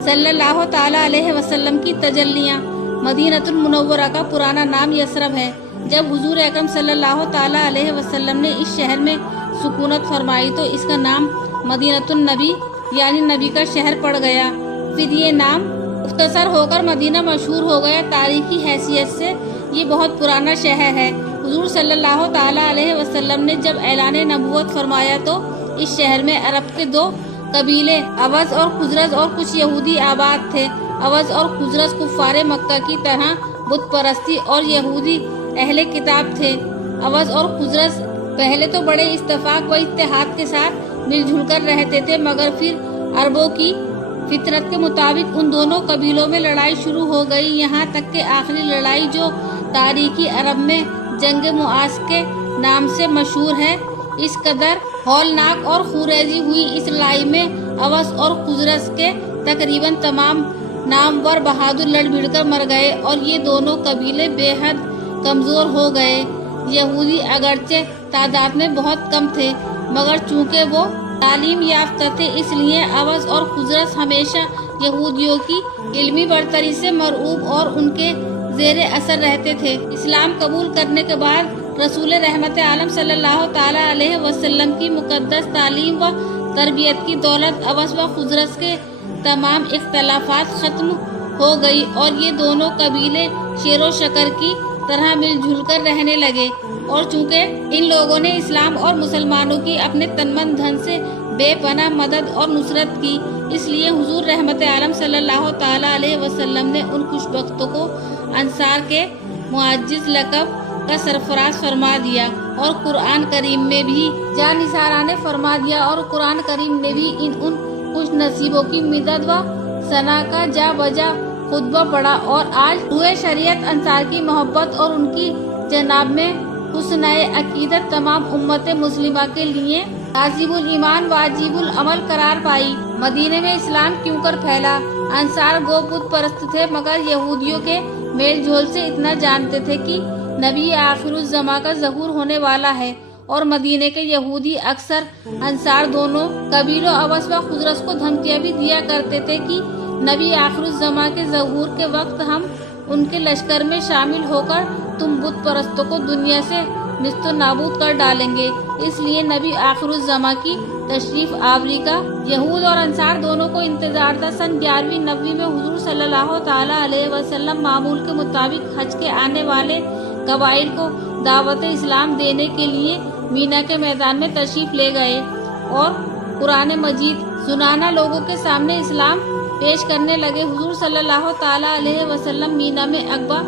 सल्लल्लाहु ताला अलैहि वसल्लम की तजल्लियाँ। मदीनतुल मुनव्वरा का पुराना नाम यसरब है। जब हुजूर अकरम सल्लल्लाहु ताला अलैहि वसल्लम ने इस शहर में सुकूनत फरमाई तो इसका नाम मदीनतुन नबी यानी नबी का शहर पड़ गया। फिर ये नाम मुख्तसर होकर मदीना मशहूर हो गया। तारीखी हैसियत से ये बहुत पुराना शहर है। हुजूर सल्लल्लाहु ताला अलैहि वसल्लम ने जब ऐलान नबूवत फरमाया तो इस शहर में अरब के दो कबीले अवस और खुजरज और कुछ यहूदी आबाद थे। अवस और खुजरज कुफ्फारे मक्का की तरह बुत परस्ती और यहूदी अहले किताब थे। अवस और खुजरज पहले तो बड़े इत्तेफाक व इत्तेहाद के साथ मिलजुल कर रहते थे, मगर फिर अरबों की फितरत के मुताबिक उन दोनों कबीलों में लड़ाई शुरू हो गई। यहाँ तक कि आखिरी लड़ाई जो तारीखी अरब में जंग मुआस के नाम से मशहूर है, इस कदर हौलनाक और खुरेजी हुई। इस लड़ाई में अवस और खुजरज के तकरीबन तमाम नामवर बहादुर लड़ भिड़कर मर गए और ये दोनों कबीले बेहद कमज़ोर हो गए। यहूदी अगरचे तादाद में बहुत कम थे, मगर चूंकि वो तालीम याफ्ता थे, इसलिए अवस और खुजरज हमेशा यहूदियों की इल्मी बरतरी से मरऊब और उनके ज़ेरे असर रहते थे। इस्लाम कबूल करने के बाद रसूल रहमत आलम सल्लल्लाहु ताला अलैहि वसल्लम की मुकद्दस तालीम व तरबियत की दौलत अवस व खुजरज के तमाम इख्तलाफात ख़त्म हो गई और ये दोनों कबीले शेरो शकर की तरह मिलजुल कर रहने लगे। और चूंकि इन लोगों ने इस्लाम और मुसलमानों की अपने तन धन से बेपनाह मदद और नुसरत की, इसलिए हुजूर रहमत आलम सल्लल्लाहु ताला अलैहि वसल्लम ने उन खुशबख्तों को अंसार के मुअज्जिज़ लक़ब का सरफराज फरमा दिया और कुरान करीम में भी जानिसाराने फरमा दिया और कुरान करीम ने भी उन खुश नसीबों की मिदद व सना का जा बजा खुतबा पढ़ा। और आज हुए शरीयत अंसार की मोहब्बत और उनकी जनाब में हुस्न-ए अकीदत तमाम उम्मत मुस्लिमा के लिए वाजिबुल ईमान वाजिबुल अमल करार पाई। मदीने में इस्लाम क्यों कर फैला? अंसार गो बुत परस्त थे, मगर यहूदियों के मेल जोल से इतना जानते थे कि नबी आखिरुज़्ज़मा का ज़हूर होने वाला है। और मदीने के यहूदी अक्सर अंसार दोनों कबीलों अवस व खुजरज को धमकियां भी दिया करते थे कि नबी आखिरुज़्ज़मा के ज़हूर के वक्त हम उनके लश्कर में शामिल होकर तुम बुत परस्तों को दुनिया से निस्तो नाबूद कर डालेंगे। इसलिए नबी आखिरुज़्ज़मा की तशरीफ आवरी का यहूद और अंसार दोनों को इंतजार था। सन 11वीं 9वीं में हुजूर सल्लल्लाहु ताला अलैहि वसल्लम मामूल के मुताबिक हज के आने वाले कबाइल को दावत इस्लाम देने के लिए मीना के मैदान में तशरीफ ले गए और कुरान मजीद सुनाना लोगों के सामने इस्लाम पेश करने लगे। हुजूर सल्लल्लाहु ताला अलैहि वसल्लम मीना में अकबा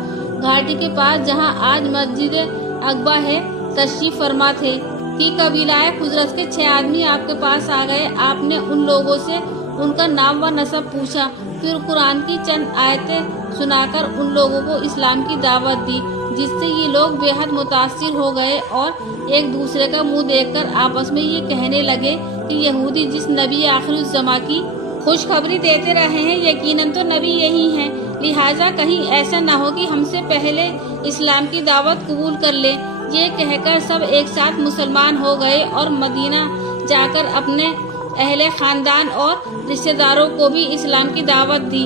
घाटी के पास, जहां आज मस्जिद अकबा है, तशरीफ फरमा थे कि कबीलाए खुजरज के 6 आदमी आपके पास आ गए। आपने उन लोगों से उनका नाम व नसब पूछा, फिर कुरान की चंद आयतें सुनाकर उन लोगों को इस्लाम की दावत दी, जिससे ये लोग बेहद मुतासिर हो गए और एक दूसरे का मुंह देखकर आपस में ये कहने लगे कि यहूदी जिस नबी आखिरुज़्ज़मा की खुशखबरी देते रहे हैं, यकीनन तो नबी यही हैं, लिहाजा कहीं ऐसा ना हो कि हमसे पहले इस्लाम की दावत कबूल कर ले। ये कहकर सब एक साथ मुसलमान हो गए और मदीना जाकर अपने अहले खानदान और रिश्तेदारों को भी इस्लाम की दावत दी।